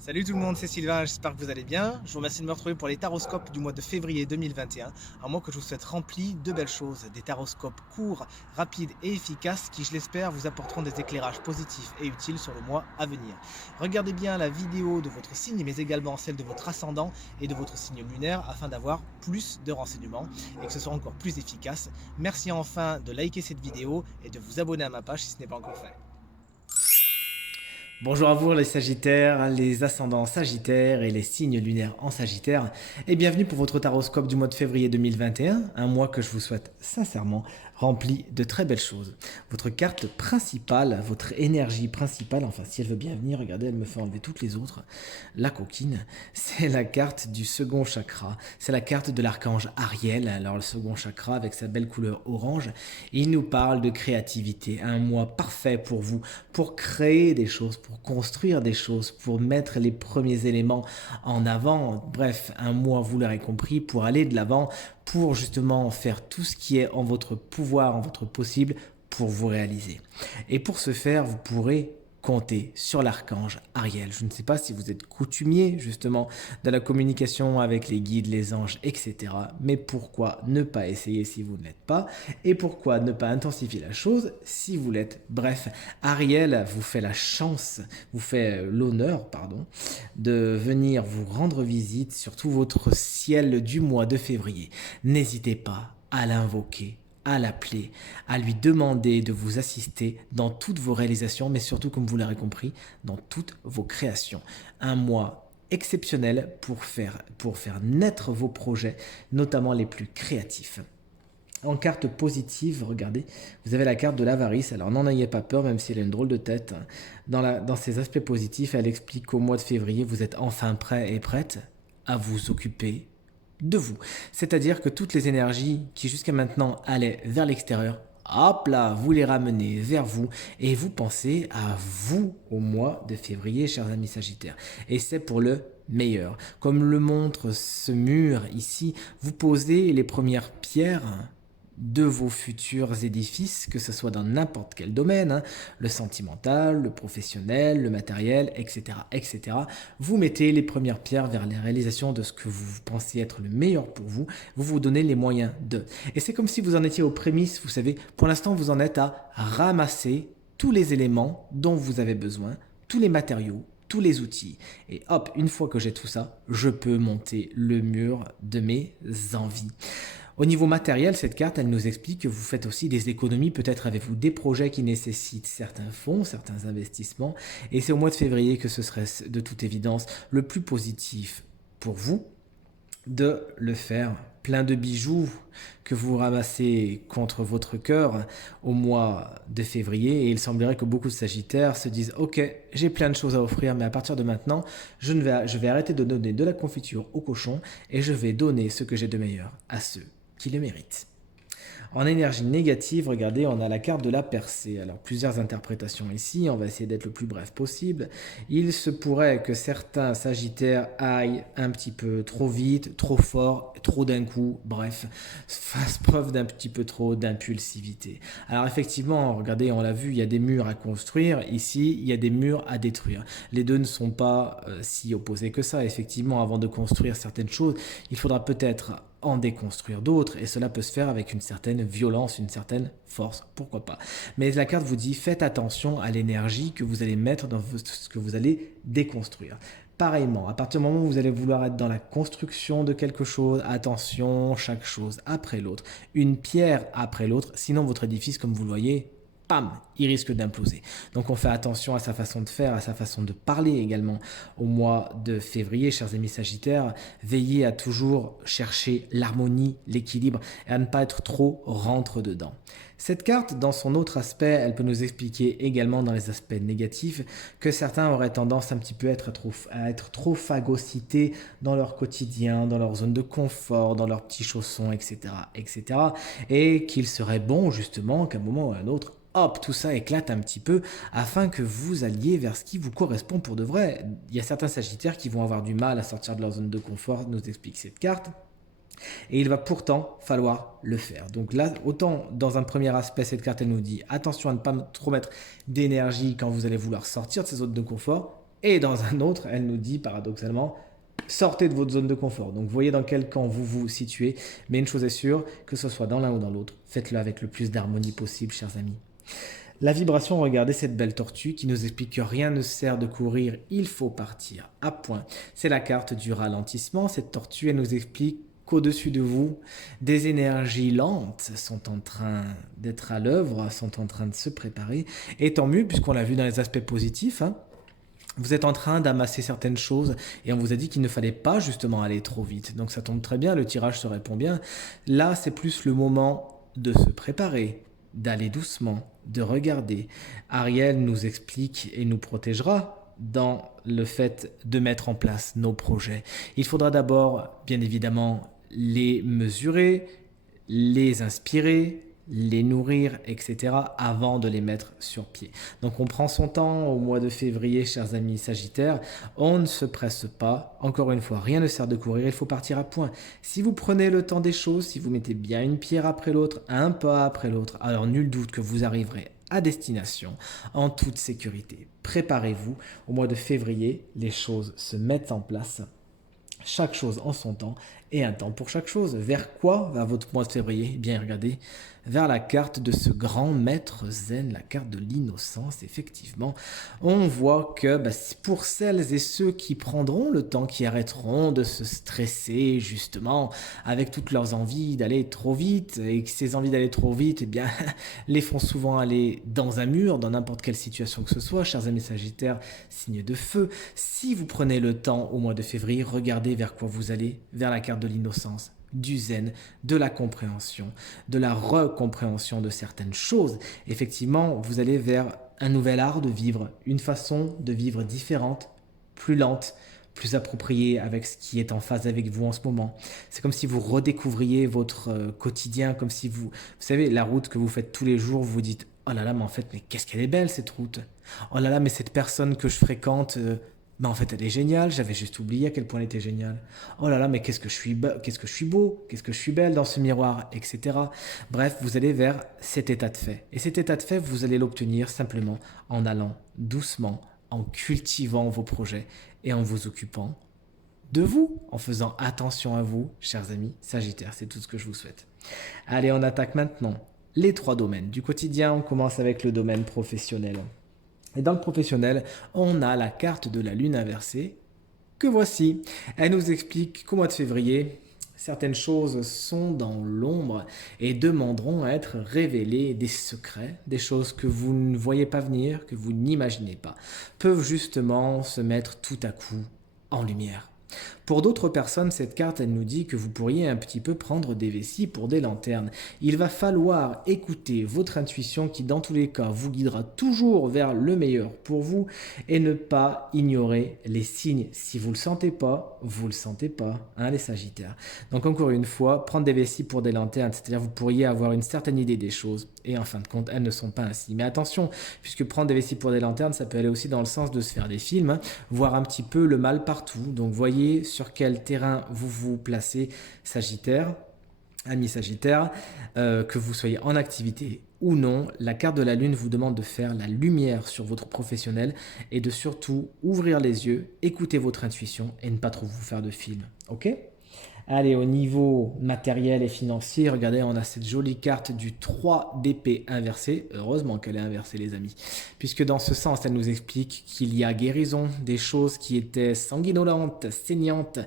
Salut tout le monde, c'est Sylvain, j'espère que vous allez bien. Je vous remercie de me retrouver pour les taroscopes du mois de février 2021, un mois que je vous souhaite rempli de belles choses, des taroscopes courts, rapides et efficaces qui, je l'espère, vous apporteront des éclairages positifs et utiles sur le mois à venir. Regardez bien la vidéo de votre signe, mais également celle de votre ascendant et de votre signe lunaire afin d'avoir plus de renseignements et que ce soit encore plus efficace. Merci enfin de liker cette vidéo et de vous abonner à ma page si ce n'est pas encore fait. Bonjour à vous les Sagittaires, les ascendants Sagittaires et les signes lunaires en Sagittaire et bienvenue pour votre taroscope du mois de février 2021, un mois que je vous souhaite sincèrement rempli de très belles choses. Votre carte principale, votre énergie principale, enfin si elle veut bien venir, regardez, elle me fait enlever toutes les autres, la coquine, c'est la carte du second chakra, c'est la carte de l'archange Ariel. Alors le second chakra avec sa belle couleur orange, il nous parle de créativité, un mois parfait pour vous, pour créer des choses, pour construire des choses, pour mettre les premiers éléments en avant. Bref, un mois, vous l'aurez compris, pour aller de l'avant, pour justement faire tout ce qui est en votre pouvoir, en votre possible, pour vous réaliser. Et pour ce faire, vous pourrez compter sur l'archange Ariel. Je ne sais pas si vous êtes coutumier justement de la communication avec les guides, les anges, etc. Mais pourquoi ne pas essayer si vous ne l'êtes pas? Et pourquoi ne pas intensifier la chose si vous l'êtes? Bref, Ariel vous fait la chance, vous fait l'honneur, pardon, de venir vous rendre visite sur tout votre ciel du mois de février. N'hésitez pas à l'invoquer, à l'appeler, à lui demander de vous assister dans toutes vos réalisations, mais surtout, comme vous l'aurez compris, dans toutes vos créations. Un mois exceptionnel pour faire naître vos projets, notamment les plus créatifs. En carte positive, regardez, vous avez la carte de l'avarice. Alors n'en ayez pas peur, même si elle a une drôle de tête. Dans ses aspects positifs, elle explique qu'au mois de février, vous êtes enfin prêt et prête à vous occuper de vous. C'est-à-dire que toutes les énergies qui jusqu'à maintenant allaient vers l'extérieur, hop là, vous les ramenez vers vous et vous pensez à vous au mois de février, chers amis Sagittaires. Et c'est pour le meilleur. Comme le montre ce mur ici, vous posez les premières pierres de vos futurs édifices, que ce soit dans n'importe quel domaine, hein, le sentimental, le professionnel, le matériel, etc., etc. Vous mettez les premières pierres vers la réalisation de ce que vous pensez être le meilleur pour vous. Vous vous donnez les moyens de. Et c'est comme si vous en étiez aux prémices, vous savez. Pour l'instant, vous en êtes à ramasser tous les éléments dont vous avez besoin, tous les matériaux, tous les outils. Et hop, une fois que j'ai tout ça, je peux monter le mur de mes envies. Au niveau matériel, cette carte, elle nous explique que vous faites aussi des économies. Peut-être avez-vous des projets qui nécessitent certains fonds, certains investissements. Et c'est au mois de février que ce serait de toute évidence le plus positif pour vous de le faire. Plein de bijoux que vous ramassez contre votre cœur au mois de février. Et il semblerait que beaucoup de Sagittaires se disent « Ok, j'ai plein de choses à offrir, mais à partir de maintenant, je vais arrêter de donner de la confiture aux cochons et je vais donner ce que j'ai de meilleur à ceux qui le méritent. » En énergie négative, regardez, on a la carte de la percée. Alors, plusieurs interprétations ici, on va essayer d'être le plus bref possible. Il se pourrait que certains Sagittaires aillent un petit peu trop vite, trop fort, trop d'un coup, bref, fassent preuve d'un petit peu trop d'impulsivité. Alors, effectivement, regardez, on l'a vu, il y a des murs à construire. Ici, il y a des murs à détruire. Les deux ne sont pas si opposés que ça. Effectivement, avant de construire certaines choses, il faudra peut-être en déconstruire d'autres, et cela peut se faire avec une certaine violence, une certaine force, pourquoi pas. Mais la carte vous dit, faites attention à l'énergie que vous allez mettre dans ce que vous allez déconstruire. Pareillement, à partir du moment où vous allez vouloir être dans la construction de quelque chose, attention, chaque chose après l'autre, une pierre après l'autre, sinon votre édifice, comme vous le voyez, pam, il risque d'imploser. Donc on fait attention à sa façon de faire, à sa façon de parler également. Au mois de février, chers amis Sagittaires, veillez à toujours chercher l'harmonie, l'équilibre et à ne pas être trop rentre-dedans. Cette carte, dans son autre aspect, elle peut nous expliquer également dans les aspects négatifs que certains auraient tendance un petit peu à être trop phagocytés dans leur quotidien, dans leur zone de confort, dans leurs petits chaussons, etc., etc. Et qu'il serait bon justement qu'à un moment ou à un autre, hop, tout ça éclate un petit peu afin que vous alliez vers ce qui vous correspond pour de vrai. Il y a certains Sagittaires qui vont avoir du mal à sortir de leur zone de confort, nous explique cette carte. Et il va pourtant falloir le faire. Donc là, autant dans un premier aspect, cette carte, elle nous dit attention à ne pas trop mettre d'énergie quand vous allez vouloir sortir de ces zones de confort. Et dans un autre, elle nous dit paradoxalement, sortez de votre zone de confort. Donc voyez dans quel camp vous vous situez. Mais une chose est sûre, que ce soit dans l'un ou dans l'autre, faites-le avec le plus d'harmonie possible, chers amis. La vibration, regardez cette belle tortue qui nous explique que rien ne sert de courir, il faut partir à point. C'est la carte du ralentissement. Cette tortue, elle nous explique qu'au-dessus de vous, des énergies lentes sont en train d'être à l'œuvre, sont en train de se préparer. Et tant mieux, puisqu'on l'a vu dans les aspects positifs, hein. Vous êtes en train d'amasser certaines choses et on vous a dit qu'il ne fallait pas justement aller trop vite. Donc ça tombe très bien, le tirage se répond bien. Là, c'est plus le moment de se préparer, d'aller doucement, de regarder. Ariel nous explique et nous protégera dans le fait de mettre en place nos projets. Il faudra d'abord, bien évidemment, les mesurer, les inspirer, les nourrir, etc., avant de les mettre sur pied. Donc on prend son temps au mois de février, chers amis Sagittaires, on ne se presse pas, encore une fois, rien ne sert de courir, il faut partir à point. Si vous prenez le temps des choses, si vous mettez bien une pierre après l'autre, un pas après l'autre, alors nul doute que vous arriverez à destination en toute sécurité. Préparez-vous, au mois de février, les choses se mettent en place. Chaque chose en son temps et un temps pour chaque chose. Vers quoi va votre mois de février? Eh bien, regardez, vers la carte de ce grand maître zen, la carte de l'innocence, effectivement. On voit que pour celles et ceux qui prendront le temps, qui arrêteront de se stresser, justement, avec toutes leurs envies d'aller trop vite, et que ces envies d'aller trop vite, eh bien, les font souvent aller dans un mur, dans n'importe quelle situation que ce soit, chers amis Sagittaires, signe de feu. Si vous prenez le temps au mois de février, regardez vers quoi vous allez, vers la carte de l'innocence, du zen, de la compréhension, de la recompréhension de certaines choses. Effectivement, vous allez vers un nouvel art de vivre, une façon de vivre différente, plus lente, plus appropriée avec ce qui est en phase avec vous en ce moment. C'est comme si vous redécouvriez votre quotidien, comme si vous savez, la route que vous faites tous les jours, vous vous dites, oh là là, mais en fait, mais qu'est-ce qu'elle est belle cette route. Oh là là, mais cette personne que je fréquente, en fait, elle est géniale, j'avais juste oublié à quel point elle était géniale. Oh là là, mais qu'est-ce que je suis beau, qu'est-ce que je suis belle dans ce miroir, etc. Bref, vous allez vers cet état de fait. Et cet état de fait, vous allez l'obtenir simplement en allant doucement, en cultivant vos projets et en vous occupant de vous, en faisant attention à vous, chers amis Sagittaires. C'est tout ce que je vous souhaite. Allez, on attaque maintenant les 3 domaines. Du quotidien, on commence avec le domaine professionnel. Et dans le professionnel, on a la carte de la lune inversée que voici. Elle nous explique qu'au mois de février, certaines choses sont dans l'ombre et demanderont à être révélées. Des secrets, des choses que vous ne voyez pas venir, que vous n'imaginez pas, peuvent justement se mettre tout à coup en lumière. Pour d'autres personnes, cette carte, elle nous dit que vous pourriez un petit peu prendre des vessies pour des lanternes. Il va falloir écouter votre intuition qui, dans tous les cas, vous guidera toujours vers le meilleur pour vous et ne pas ignorer les signes. Si vous ne le sentez pas, vous ne le sentez pas, hein, les Sagittaires. Donc encore une fois, prendre des vessies pour des lanternes, c'est-à-dire vous pourriez avoir une certaine idée des choses et en fin de compte, elles ne sont pas ainsi. Mais attention, puisque prendre des vessies pour des lanternes, ça peut aller aussi dans le sens de se faire des films, hein, voir un petit peu le mal partout. Donc voyez sur quel terrain vous vous placez, Sagittaire, amis Sagittaire, que vous soyez en activité ou non, la carte de la lune vous demande de faire la lumière sur votre professionnel et de surtout ouvrir les yeux, écouter votre intuition et ne pas trop vous faire de films. Ok ? Allez, au niveau matériel et financier, regardez, on a cette jolie carte du 3 d'épée inversée. Heureusement qu'elle est inversée, les amis. Puisque dans ce sens, elle nous explique qu'il y a guérison des choses qui étaient sanguinolentes, saignantes.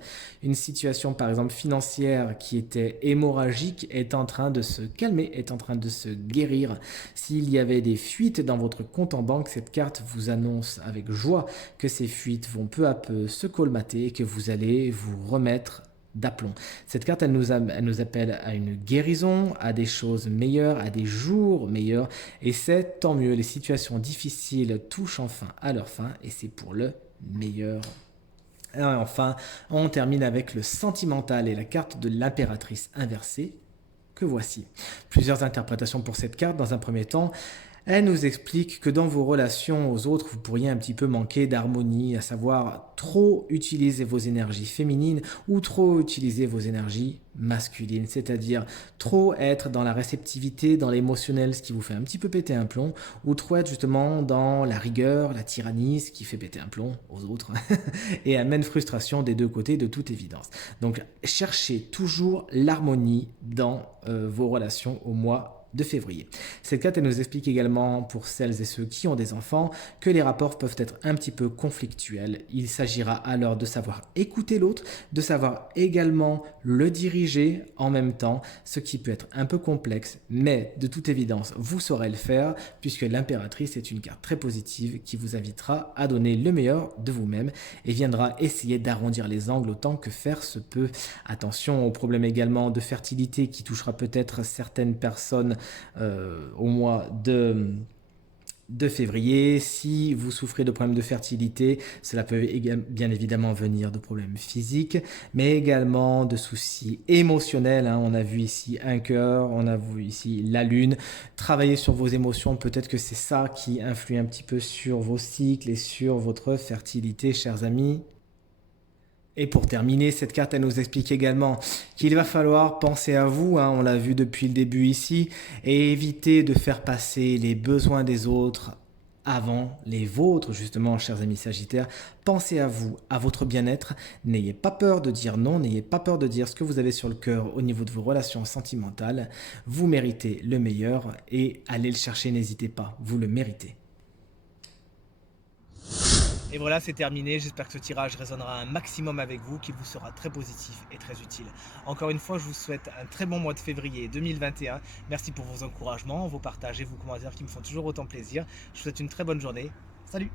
Une situation, par exemple, financière qui était hémorragique est en train de se calmer, est en train de se guérir. S'il y avait des fuites dans votre compte en banque, cette carte vous annonce avec joie que ces fuites vont peu à peu se colmater et que vous allez vous remettre d'aplomb. Cette carte, elle nous appelle à une guérison, à des choses meilleures, à des jours meilleurs. Et c'est tant mieux. Les situations difficiles touchent enfin à leur fin et c'est pour le meilleur. Et enfin, on termine avec le sentimental et la carte de l'impératrice inversée que voici. Plusieurs interprétations pour cette carte. Dans un premier temps, Elle nous explique que dans vos relations aux autres, vous pourriez un petit peu manquer d'harmonie, à savoir trop utiliser vos énergies féminines ou trop utiliser vos énergies masculines, c'est-à-dire trop être dans la réceptivité, dans l'émotionnel, ce qui vous fait un petit peu péter un plomb, ou trop être justement dans la rigueur, la tyrannie, ce qui fait péter un plomb aux autres, et amène frustration des deux côtés de toute évidence. Donc cherchez toujours l'harmonie dans vos relations au mois de février. Cette carte, elle nous explique également, pour celles et ceux qui ont des enfants, que les rapports peuvent être un petit peu conflictuels. Il s'agira alors de savoir écouter l'autre, de savoir également le diriger en même temps, ce qui peut être un peu complexe, mais de toute évidence, vous saurez le faire, puisque l'impératrice est une carte très positive qui vous invitera à donner le meilleur de vous-même et viendra essayer d'arrondir les angles autant que faire se peut. Attention aux problèmes également de fertilité qui touchera peut-être certaines personnes au mois de février. Si vous souffrez de problèmes de fertilité, cela peut bien évidemment venir de problèmes physiques, mais également de soucis émotionnels. On a vu ici un cœur, on a vu ici la lune. Travailler sur vos émotions, peut-être que c'est ça qui influe un petit peu sur vos cycles et sur votre fertilité, chers amis. Et pour terminer, cette carte, elle nous explique également qu'il va falloir penser à vous, on l'a vu depuis le début ici, et éviter de faire passer les besoins des autres avant les vôtres, justement, chers amis Sagittaires. Pensez à vous, à votre bien-être. N'ayez pas peur de dire non, n'ayez pas peur de dire ce que vous avez sur le cœur au niveau de vos relations sentimentales. Vous méritez le meilleur et allez le chercher, n'hésitez pas, vous le méritez. Et voilà, c'est terminé. J'espère que ce tirage résonnera un maximum avec vous, qu'il vous sera très positif et très utile. Encore une fois, je vous souhaite un très bon mois de février 2021. Merci pour vos encouragements, vos partages et vos commentaires qui me font toujours autant plaisir. Je vous souhaite une très bonne journée. Salut!